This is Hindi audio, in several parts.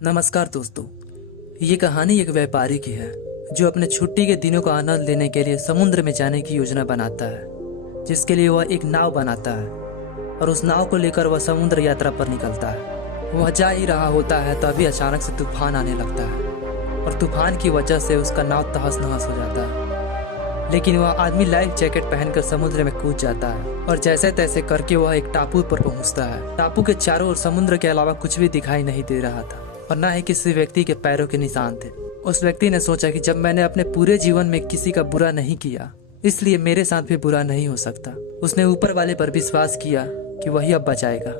नमस्कार दोस्तों। ये कहानी एक व्यापारी की है जो अपने छुट्टी के दिनों का आनंद लेने के लिए समुद्र में जाने की योजना बनाता है, जिसके लिए वह एक नाव बनाता है और उस नाव को लेकर वह समुद्र यात्रा पर निकलता है। वह जा ही रहा होता है तभी अचानक से तूफान आने लगता है और तूफान की वजह से उसका नाव तहस नहस हो जाता है। लेकिन वह आदमी लाइफ जैकेट पहनकर समुद्र में कूद जाता है और जैसे तैसे करके वह एक टापू पर पहुंचता है। टापू के चारों ओर समुद्र के अलावा कुछ भी दिखाई नहीं दे रहा था और न ही किसी व्यक्ति के पैरों के निशान थे। उस व्यक्ति ने सोचा कि जब मैंने अपने पूरे जीवन में किसी का बुरा नहीं किया, इसलिए मेरे साथ भी बुरा नहीं हो सकता। उसने ऊपर वाले पर विश्वास किया कि वही अब बचाएगा।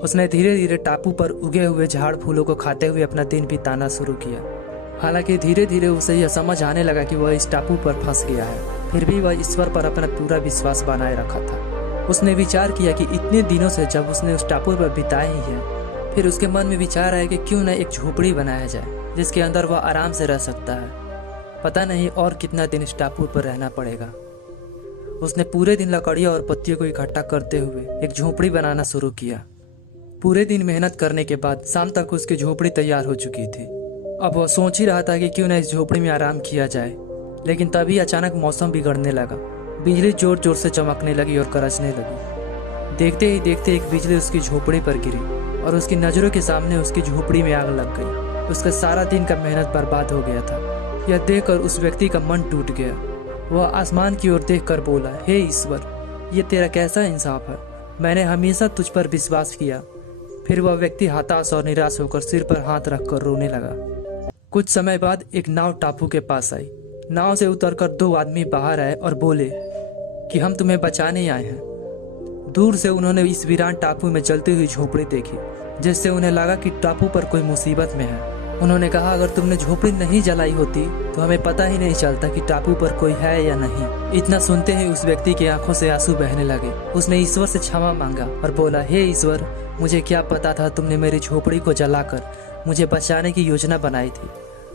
उसने धीरे धीरे टापू पर उगे हुए झाड़ फूलों को खाते हुए अपना दिन बिताना शुरू किया। हालांकि धीरे धीरे उसे यह समझ आने लगा कि वह इस टापू पर फंस गया है, फिर भी वह ईश्वर पर अपना पूरा विश्वास बनाए रखा था। उसने विचार किया कि इतने दिनों से जब उसने उस टापू पर बिताए ही है, फिर उसके मन में विचार आया कि क्यों न एक झोपड़ी बनाया जाए जिसके अंदर वह आराम से रह सकता है। पता नहीं और कितना दिन इस टापू पर रहना पड़ेगा। उसने पूरे दिन लकड़ियाँ और पत्तियों को इकट्ठा करते हुए एक झोपड़ी बनाना शुरू किया। पूरे दिन मेहनत करने के बाद शाम तक उसकी झोपड़ी तैयार हो चुकी थी। अब वह सोच ही रहा था कि क्यों न इस झोपड़ी में आराम किया जाए, लेकिन तभी अचानक मौसम बिगड़ने लगा। बिजली जोर जोर से चमकने लगी और गरजने लगी। देखते ही देखते एक बिजली उसकी झोपड़ी पर गिरी और उसकी नज़रों के सामने उसकी झोपड़ी में आग लग गई। उसका सारा दिन का मेहनत बर्बाद हो गया था। यह देखकर उस व्यक्ति का मन टूट गया। वह आसमान की ओर देखकर बोला, हे ईश्वर, ये तेरा कैसा इंसाफ है? मैंने हमेशा तुझ पर विश्वास किया। फिर वह व्यक्ति हताश और निराश होकर सिर पर हाथ रखकर रोने लगा। कुछ समय बाद एक नाव टापू के पास आई। नाव से उतरकर दो आदमी बाहर आए और बोले कि हम तुम्हें बचाने आए हैं। दूर से उन्होंने इस वीरान टापू में जलती हुई झोपड़ी देखी, जिससे उन्हें लगा कि टापू पर कोई मुसीबत में है। उन्होंने कहा, अगर तुमने झोपड़ी नहीं जलाई होती तो हमें पता ही नहीं चलता कि टापू पर कोई है या नहीं। इतना सुनते ही उस व्यक्ति की आंखों से आंसू बहने लगे। उसने ईश्वर से क्षमा मांगा और बोला, हे ईश्वर, मुझे क्या पता था तुमने मेरी झोपड़ी को जलाकर मुझे बचाने की योजना बनाई थी।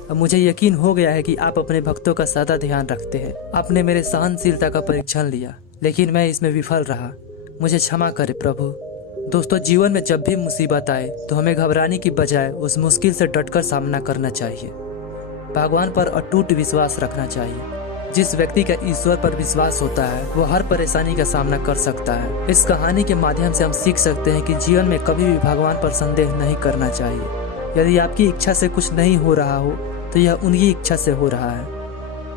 अब मुझे यकीन हो गया है कि आप अपने भक्तों का सदा ध्यान रखते हैं। आपने मेरे सहनशीलता का परीक्षण लिया, लेकिन मैं इसमें विफल रहा। मुझे क्षमा करें प्रभु। दोस्तों, जीवन में जब भी मुसीबत आए तो हमें घबराने की बजाय उस मुश्किल से डटकर सामना करना चाहिए। भगवान पर अटूट विश्वास रखना चाहिए। जिस व्यक्ति का ईश्वर पर विश्वास होता है वो हर परेशानी का सामना कर सकता है। इस कहानी के माध्यम से हम सीख सकते हैं कि जीवन में कभी भी भगवान पर संदेह नहीं करना चाहिए। यदि आपकी इच्छा से कुछ नहीं हो रहा हो तो यह उनकी इच्छा से हो रहा है।